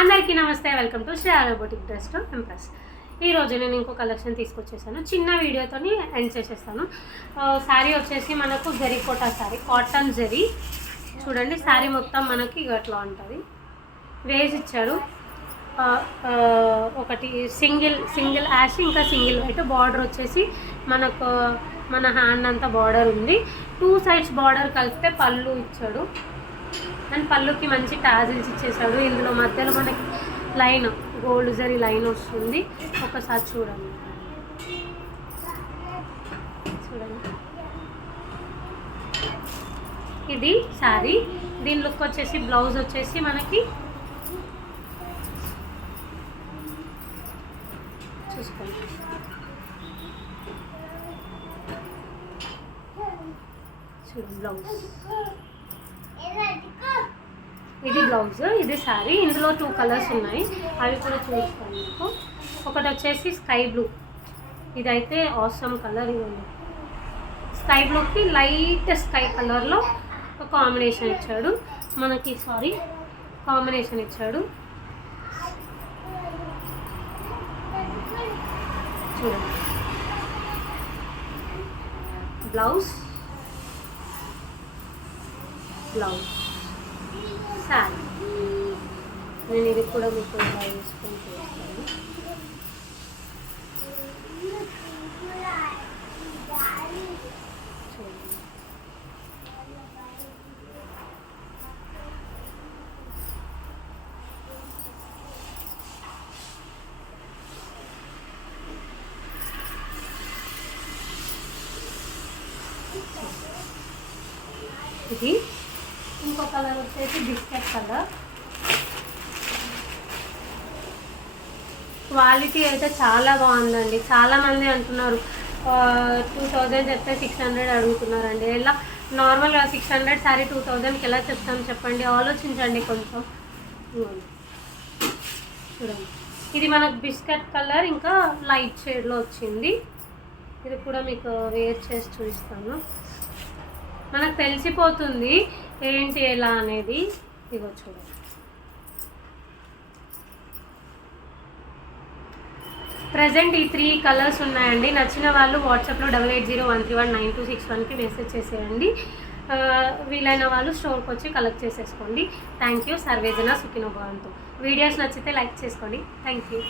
అందరికీ నమస్తే, welcome to Shri boutique dress to impress. ఈరోజు నేను ఇంకో కలెక్షన్ తీసుకొచ్చేసాను. చిన్న వీడియోతోని ఎండ్ చేసేస్తాను. శారీ వచ్చేసి మనకు జరీ కోటా శారీ, కాటన్ జరీ. చూడండి, శారీ మొత్తం మనకి ఇట్లా ఉంటుంది. వేజ్ ఇచ్చాడు, ఒకటి సింగిల్ యాష్, ఇంకా సింగిల్ వైట్. బార్డర్ వచ్చేసి మనకు మన హ్యాండ్ అంతా బార్డర్ ఉంది. 2 సైడ్స్ బార్డర్ కలిపితే పళ్ళు ఇచ్చాడు. అండ్ పళ్ళుకి మంచి టాజిల్స్ ఇచ్చేసాడు. ఇందులో మధ్యలో మనకి లైన్, గోల్డ్ జరీ లైన్ వస్తుంది. ఒకసారి చూడండి. ఇది శారీ. దీని లుక్ వచ్చేసి బ్లౌజ్ వచ్చేసి మనకి చూసుకోండి. చూడండి బ్లౌజ్, ఇది బ్లౌజ్, ఇది శారీ. ఇందులో 2 కలర్స్ ఉన్నాయి, అవి కూడా చూపిస్తాను మీకు. ఒకటి వచ్చేసి స్కై బ్లూ, ఇదైతే ఆసమ్ కలర్. ఇవ్వండి, స్కై బ్లూకి లైట్ స్కై కలర్లో ఒక కాంబినేషన్ ఇచ్చాడు మనకి. కాంబినేషన్ ఇచ్చాడు. చూడండి బ్లౌజ్ శారీ. నేను ఇది కూడా మీకు ఇలా వేసుకొని చూస్తాను. ఇది ఇంకో కలర్ వచ్చేసి బిస్కెట్ కలర్. క్వాలిటీ అయితే చాలా బాగుందండి. చాలామంది అంటున్నారు 2000 చెప్తే 600 అడుగుతున్నారండి. ఇలా నార్మల్గా 600 శారీ 2000కి ఎలా చెప్తాం చెప్పండి, ఆలోచించండి కొంచెం. చూడండి, ఇది మనకు బిస్కెట్ కలర్ ఇంకా లైట్ షేడ్లో వచ్చింది. ఇది కూడా మీకు వేర్ చేసి చూపిస్తాను. మనకు తెలిసిపోతుంది ఏంటి ఎలా అనేది. ఇగో చూడండి, ప్రజెంట్ ఈ 3 కలర్స్ ఉన్నాయండి. నచ్చిన వాళ్ళు వాట్సాప్లో 8801319261కి మెసేజ్ చేసేయండి. వీలైన వాళ్ళు స్టోర్కి వచ్చి కలెక్ట్ చేసేసుకోండి. Thank you. సర్వేజన సుఖినో భవంతు. వీడియోస్ నచ్చితే లైక్ చేసుకోండి. Thank you.